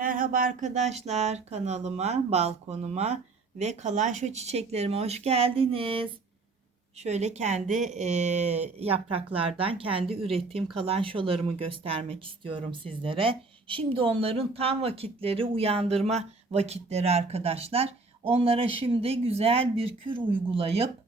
Merhaba arkadaşlar kanalıma, balkonuma ve kalanşo çiçeklerime hoş geldiniz. Şöyle kendi e, yapraklardan kendi ürettiğim kalanşolarımı göstermek istiyorum sizlere. Şimdi onların tam vakitleri uyandırma vakitleri arkadaşlar. Onlara şimdi güzel bir kür uygulayıp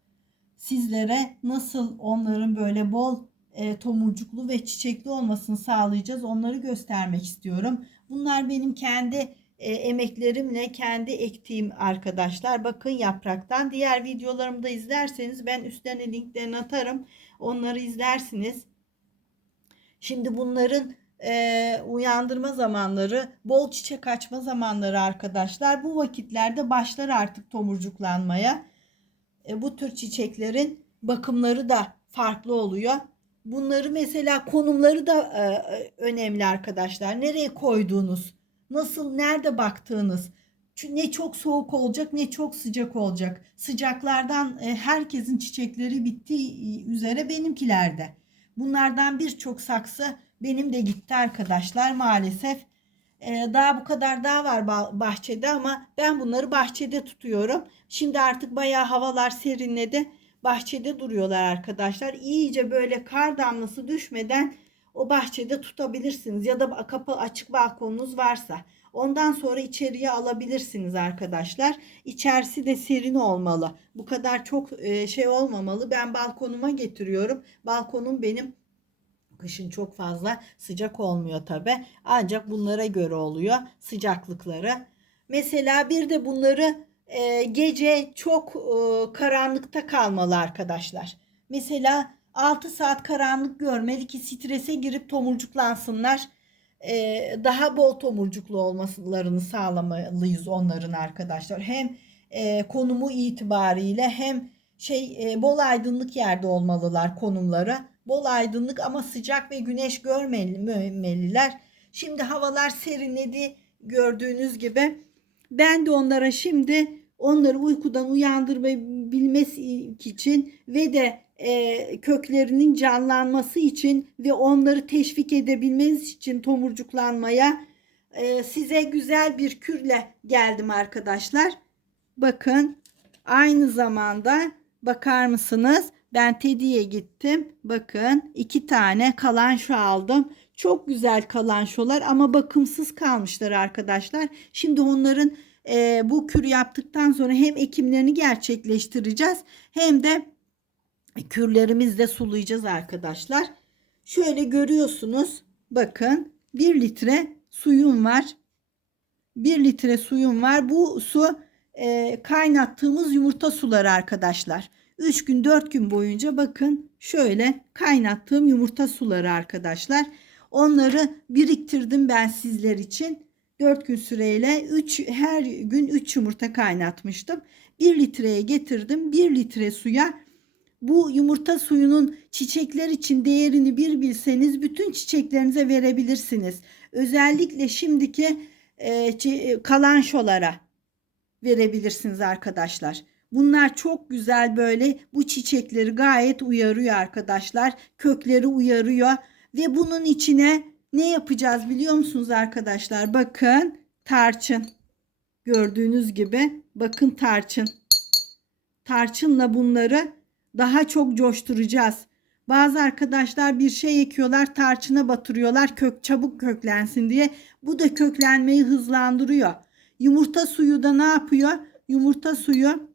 sizlere nasıl onların böyle bol e, tomurcuklu ve çiçekli olmasını sağlayacağız onları göstermek istiyorum. Bunlar benim kendi e, emeklerimle kendi ektiğim arkadaşlar. Bakın yapraktan. Diğer videolarımı da izlerseniz ben üstlerine linklerini atarım. Onları izlersiniz. Şimdi bunların e, uyandırma zamanları, bol çiçek açma zamanları arkadaşlar. Bu vakitlerde başlar artık tomurcuklanmaya. E, bu tür çiçeklerin bakımları da farklı oluyor. Bunları mesela konumları da e, önemli arkadaşlar. Nereye koyduğunuz, nasıl, nerede baktığınız. Çünkü ne çok soğuk olacak ne çok sıcak olacak. Sıcaklardan e, herkesin çiçekleri bittiği üzere benimkilerde. Bunlardan birçok saksı benim de gitti arkadaşlar maalesef. E, daha bu kadar daha var bahçede ama ben bunları bahçede tutuyorum. Şimdi artık bayağı havalar serinledi bahçede duruyorlar arkadaşlar. İyice böyle kar damlası düşmeden o bahçede tutabilirsiniz ya da kapı açık balkonunuz varsa. Ondan sonra içeriye alabilirsiniz arkadaşlar. İçerisi de serin olmalı. Bu kadar çok e, şey olmamalı. Ben balkonuma getiriyorum. Balkonum benim kışın çok fazla sıcak olmuyor tabi. Ancak bunlara göre oluyor sıcaklıkları. Mesela bir de bunları e, gece çok e, karanlıkta kalmalı arkadaşlar. Mesela 6 saat karanlık görmeli ki strese girip tomurcuklansınlar. E, daha bol tomurcuklu olmalarını sağlamalıyız onların arkadaşlar. Hem e, konumu itibariyle hem şey e, bol aydınlık yerde olmalılar konumları. Bol aydınlık ama sıcak ve güneş görmeliler. Şimdi havalar serinledi gördüğünüz gibi. Ben de onlara şimdi onları uykudan uyandırmabilmesi için ve de e, köklerinin canlanması için ve onları teşvik edebilmeniz için tomurcuklanmaya e, size güzel bir kürle geldim arkadaşlar. Bakın aynı zamanda bakar mısınız? Ben Teddy'ye gittim. Bakın iki tane kalanşo aldım. Çok güzel kalanşolar ama bakımsız kalmışlar arkadaşlar. Şimdi onların e, bu kür yaptıktan sonra hem ekimlerini gerçekleştireceğiz hem de kürlerimizle sulayacağız arkadaşlar. Şöyle görüyorsunuz bakın 1 litre suyum var. 1 litre suyum var. Bu su e, kaynattığımız yumurta suları arkadaşlar. 3 gün 4 gün boyunca bakın şöyle kaynattığım yumurta suları arkadaşlar. Onları biriktirdim ben sizler için. 4 gün süreyle 3 her gün 3 yumurta kaynatmıştım. 1 litreye getirdim. 1 litre suya bu yumurta suyunun çiçekler için değerini bir bilseniz bütün çiçeklerinize verebilirsiniz. Özellikle şimdiki e, kalanşolara verebilirsiniz arkadaşlar. Bunlar çok güzel böyle bu çiçekleri gayet uyarıyor arkadaşlar. Kökleri uyarıyor ve bunun içine ne yapacağız biliyor musunuz arkadaşlar? Bakın tarçın. Gördüğünüz gibi bakın tarçın. Tarçınla bunları daha çok coşturacağız. Bazı arkadaşlar bir şey ekiyorlar tarçına batırıyorlar kök çabuk köklensin diye. Bu da köklenmeyi hızlandırıyor. Yumurta suyu da ne yapıyor? Yumurta suyu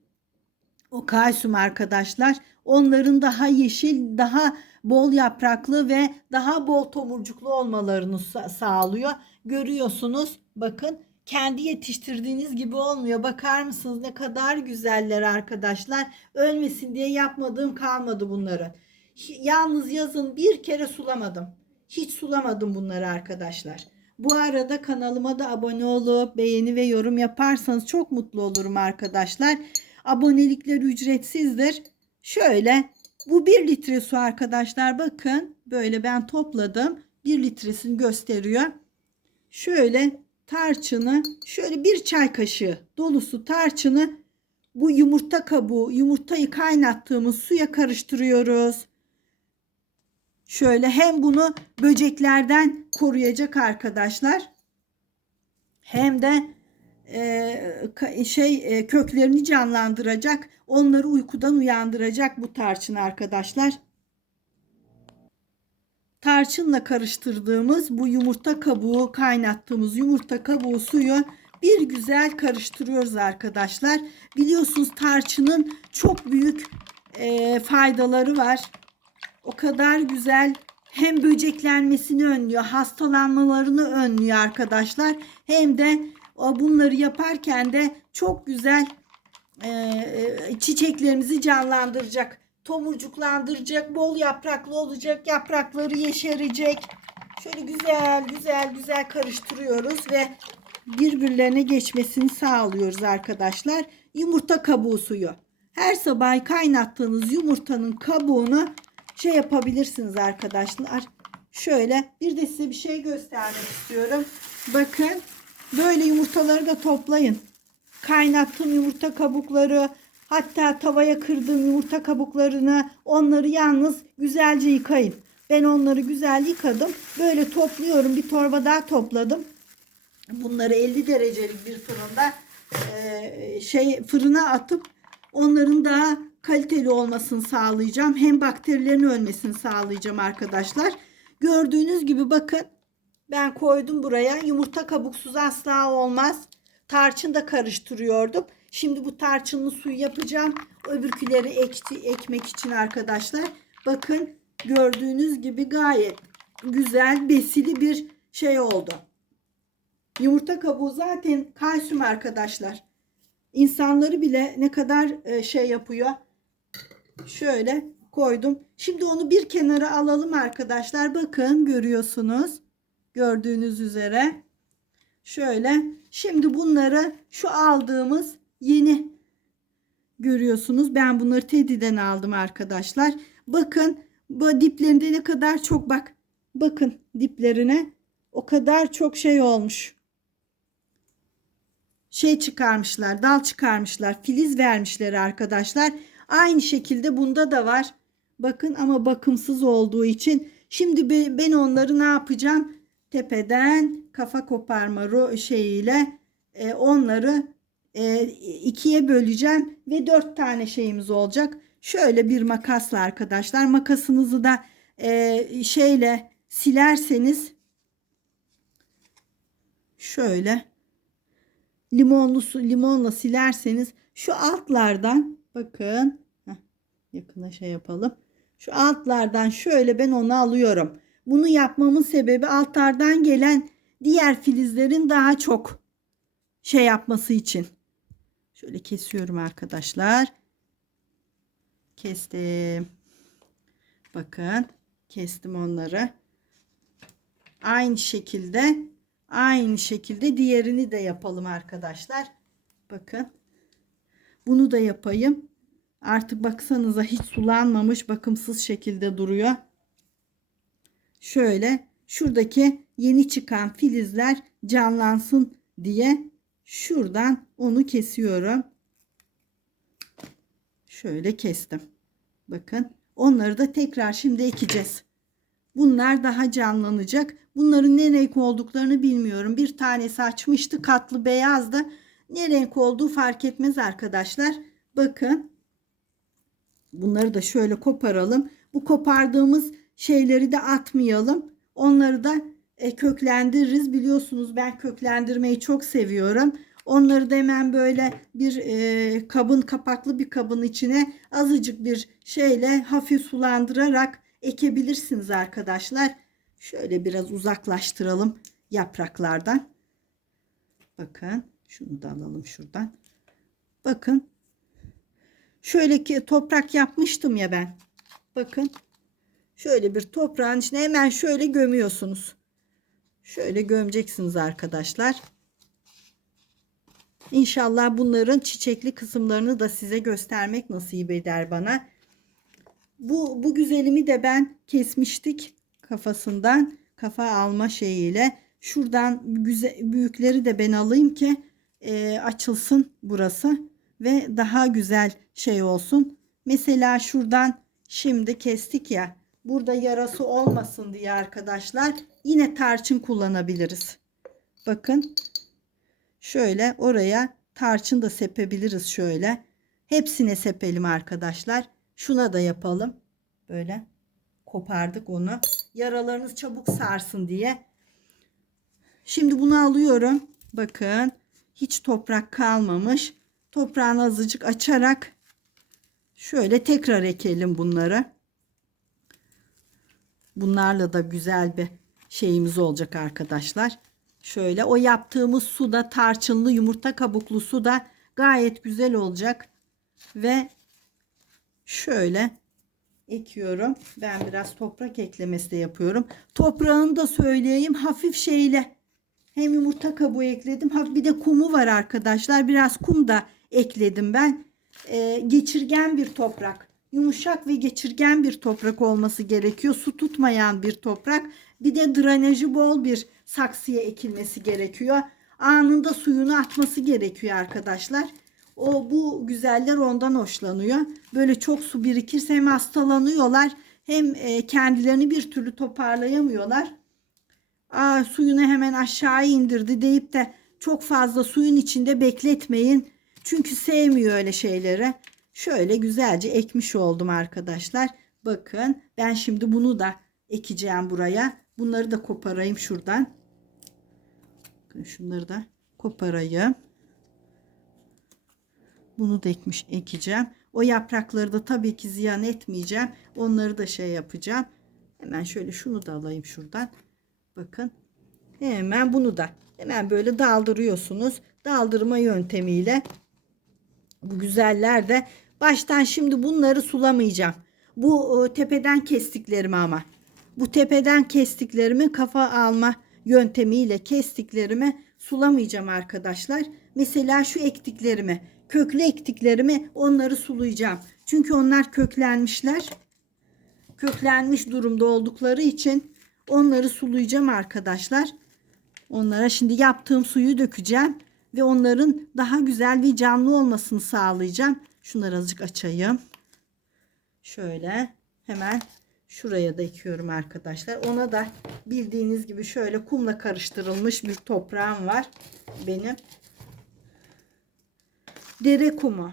o kalsiyum arkadaşlar onların daha yeşil daha bol yapraklı ve daha bol tomurcuklu olmalarını sağlıyor. Görüyorsunuz bakın kendi yetiştirdiğiniz gibi olmuyor. Bakar mısınız ne kadar güzeller arkadaşlar. Ölmesin diye yapmadığım kalmadı bunları. Yalnız yazın bir kere sulamadım. Hiç sulamadım bunları arkadaşlar. Bu arada kanalıma da abone olup beğeni ve yorum yaparsanız çok mutlu olurum arkadaşlar. Abonelikler ücretsizdir. Şöyle bu 1 litre su arkadaşlar bakın böyle ben topladım. 1 litresini gösteriyor. Şöyle tarçını şöyle bir çay kaşığı dolusu tarçını bu yumurta kabuğu yumurtayı kaynattığımız suya karıştırıyoruz. Şöyle hem bunu böceklerden koruyacak arkadaşlar. hem de şey e, köklerini canlandıracak, onları uykudan uyandıracak bu tarçın arkadaşlar. Tarçınla karıştırdığımız bu yumurta kabuğu, kaynattığımız yumurta kabuğu suyu bir güzel karıştırıyoruz arkadaşlar. Biliyorsunuz tarçının çok büyük e, faydaları var. O kadar güzel hem böceklenmesini önlüyor, hastalanmalarını önlüyor arkadaşlar. Hem de bunları yaparken de çok güzel e, e, çiçeklerimizi canlandıracak, tomurcuklandıracak, bol yapraklı olacak, yaprakları yeşerecek. Şöyle güzel güzel güzel karıştırıyoruz ve birbirlerine geçmesini sağlıyoruz arkadaşlar. Yumurta kabuğu suyu. Her sabah kaynattığınız yumurtanın kabuğunu şey yapabilirsiniz arkadaşlar. Şöyle bir de size bir şey göstermek istiyorum. Bakın böyle yumurtaları da toplayın. Kaynattığım yumurta kabukları hatta tavaya kırdığım yumurta kabuklarını onları yalnız güzelce yıkayın. Ben onları güzel yıkadım. Böyle topluyorum. Bir torba daha topladım. Bunları 50 derecelik bir fırında şey fırına atıp onların daha kaliteli olmasını sağlayacağım. Hem bakterilerin ölmesini sağlayacağım arkadaşlar. Gördüğünüz gibi bakın ben koydum buraya. Yumurta kabuksuz asla olmaz. Tarçın da karıştırıyordum. Şimdi bu tarçınlı suyu yapacağım. Öbürküleri ekti, ekmek için arkadaşlar. Bakın gördüğünüz gibi gayet güzel besili bir şey oldu. Yumurta kabuğu zaten kalsiyum arkadaşlar. İnsanları bile ne kadar e, şey yapıyor. Şöyle koydum. Şimdi onu bir kenara alalım arkadaşlar. Bakın görüyorsunuz. Gördüğünüz üzere. Şöyle. Şimdi bunları şu aldığımız yeni görüyorsunuz. Ben bunları Teddy'den aldım arkadaşlar. Bakın bu diplerinde ne kadar çok bak. Bakın diplerine o kadar çok şey olmuş. Şey çıkarmışlar, dal çıkarmışlar, filiz vermişler arkadaşlar. Aynı şekilde bunda da var. Bakın ama bakımsız olduğu için şimdi be- ben onları ne yapacağım? Tepeden kafa koparma ro- şeyiyle e, onları e, ikiye böleceğim ve dört tane şeyimiz olacak. Şöyle bir makasla arkadaşlar makasınızı da e, şeyle silerseniz şöyle limonlu su limonla silerseniz şu altlardan bakın heh, yakına şey yapalım. Şu altlardan şöyle ben onu alıyorum. Bunu yapmamın sebebi altlardan gelen diğer filizlerin daha çok şey yapması için. Şöyle kesiyorum arkadaşlar. Kestim. Bakın kestim onları. Aynı şekilde aynı şekilde diğerini de yapalım arkadaşlar. Bakın. Bunu da yapayım. Artık baksanıza hiç sulanmamış bakımsız şekilde duruyor. Şöyle şuradaki yeni çıkan filizler canlansın diye şuradan onu kesiyorum. Şöyle kestim. Bakın onları da tekrar şimdi ekeceğiz. Bunlar daha canlanacak. Bunların ne renk olduklarını bilmiyorum. Bir tanesi açmıştı katlı beyazdı. Ne renk olduğu fark etmez arkadaşlar. Bakın. Bunları da şöyle koparalım. Bu kopardığımız şeyleri de atmayalım. Onları da e, köklendiririz. Biliyorsunuz ben köklendirmeyi çok seviyorum. Onları da hemen böyle bir e, kabın kapaklı bir kabın içine azıcık bir şeyle hafif sulandırarak ekebilirsiniz arkadaşlar. Şöyle biraz uzaklaştıralım yapraklardan. Bakın şunu da alalım şuradan. Bakın şöyle ki toprak yapmıştım ya ben. Bakın şöyle bir toprağın içine hemen şöyle gömüyorsunuz. Şöyle gömeceksiniz arkadaşlar. İnşallah bunların çiçekli kısımlarını da size göstermek nasip eder bana. Bu, bu güzelimi de ben kesmiştik kafasından kafa alma şeyiyle. Şuradan güzel, büyükleri de ben alayım ki e, açılsın burası ve daha güzel şey olsun. Mesela şuradan şimdi kestik ya burada yarası olmasın diye arkadaşlar yine tarçın kullanabiliriz. Bakın Şöyle oraya tarçın da sepebiliriz şöyle. Hepsine sepelim arkadaşlar. Şuna da yapalım. Böyle kopardık onu. Yaralarınız çabuk sarsın diye. Şimdi bunu alıyorum. Bakın hiç toprak kalmamış. Toprağını azıcık açarak şöyle tekrar ekelim bunları. Bunlarla da güzel bir şeyimiz olacak arkadaşlar. Şöyle o yaptığımız suda tarçınlı yumurta kabuklu suda gayet güzel olacak. Ve şöyle ekiyorum. Ben biraz toprak eklemesi de yapıyorum. Toprağını da söyleyeyim hafif şeyle. Hem yumurta kabuğu ekledim. Hafif bir de kumu var arkadaşlar. Biraz kum da ekledim ben. Ee, geçirgen bir toprak. Yumuşak ve geçirgen bir toprak olması gerekiyor. Su tutmayan bir toprak. Bir de drenajı bol bir saksıya ekilmesi gerekiyor. Anında suyunu atması gerekiyor arkadaşlar. O bu güzeller ondan hoşlanıyor. Böyle çok su birikirse hem hastalanıyorlar hem e, kendilerini bir türlü toparlayamıyorlar. Aa, suyunu hemen aşağı indirdi deyip de çok fazla suyun içinde bekletmeyin. Çünkü sevmiyor öyle şeyleri. Şöyle güzelce ekmiş oldum arkadaşlar. Bakın ben şimdi bunu da ekeceğim buraya. Bunları da koparayım şuradan. Bakın şunları da koparayım. Bunu da ekmiş, ekeceğim. O yaprakları da tabii ki ziyan etmeyeceğim. Onları da şey yapacağım. Hemen şöyle şunu da alayım şuradan. Bakın. Hemen bunu da hemen böyle daldırıyorsunuz. Daldırma yöntemiyle bu güzeller de baştan şimdi bunları sulamayacağım. Bu e, tepeden kestiklerimi ama. Bu tepeden kestiklerimi kafa alma yöntemiyle kestiklerimi sulamayacağım arkadaşlar. Mesela şu ektiklerimi, köklü ektiklerimi onları sulayacağım. Çünkü onlar köklenmişler. Köklenmiş durumda oldukları için onları sulayacağım arkadaşlar. Onlara şimdi yaptığım suyu dökeceğim ve onların daha güzel ve canlı olmasını sağlayacağım. Şunları azıcık açayım. Şöyle hemen şuraya da ekiyorum arkadaşlar. Ona da bildiğiniz gibi şöyle kumla karıştırılmış bir toprağım var benim. Dere kumu.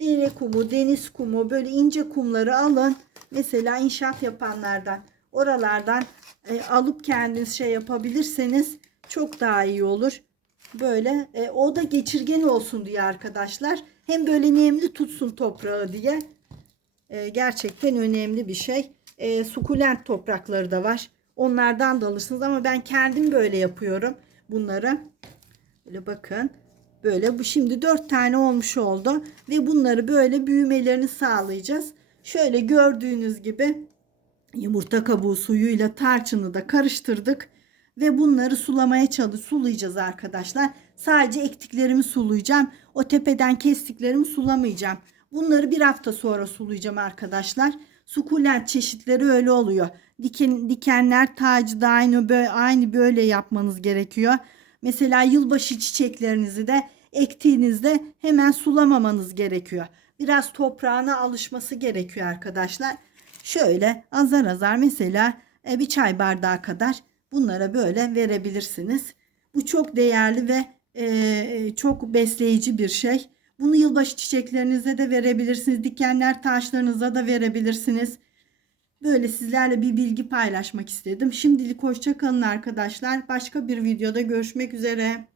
Dere kumu, deniz kumu böyle ince kumları alın. Mesela inşaat yapanlardan oralardan e, alıp kendiniz şey yapabilirseniz çok daha iyi olur. Böyle e, o da geçirgen olsun diye arkadaşlar. Hem böyle nemli tutsun toprağı diye. E, gerçekten önemli bir şey. E, sukulent toprakları da var. Onlardan da alırsınız ama ben kendim böyle yapıyorum bunları. Böyle bakın. Böyle bu şimdi dört tane olmuş oldu ve bunları böyle büyümelerini sağlayacağız. Şöyle gördüğünüz gibi yumurta kabuğu suyuyla tarçını da karıştırdık ve bunları sulamaya çalış sulayacağız arkadaşlar. Sadece ektiklerimi sulayacağım. O tepeden kestiklerimi sulamayacağım. Bunları bir hafta sonra sulayacağım arkadaşlar. Sukulent çeşitleri öyle oluyor. Diken, dikenler tacı da aynı böyle, aynı böyle yapmanız gerekiyor. Mesela yılbaşı çiçeklerinizi de ektiğinizde hemen sulamamanız gerekiyor. Biraz toprağına alışması gerekiyor arkadaşlar. Şöyle azar azar mesela e, bir çay bardağı kadar bunlara böyle verebilirsiniz. Bu çok değerli ve e, çok besleyici bir şey. Bunu yılbaşı çiçeklerinize de verebilirsiniz. Dikenler taşlarınıza da verebilirsiniz. Böyle sizlerle bir bilgi paylaşmak istedim. Şimdilik hoşça kalın arkadaşlar. Başka bir videoda görüşmek üzere.